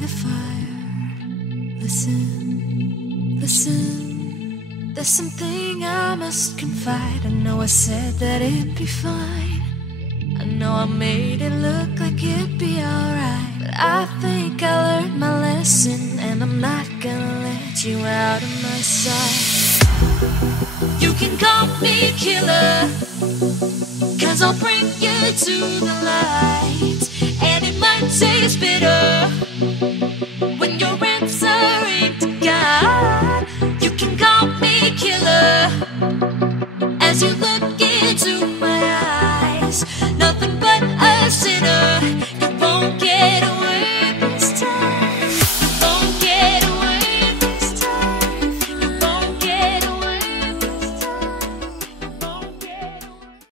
the fire. Listen, listen. There's something I must confide. I know I said that it'd be fine. I know I made it look like it'd be alright, but I think I learned my lesson, and I'm not gonna let you out of my sight. You can call me killer, 'cause I'll bring you to the light. And it might taste bitter,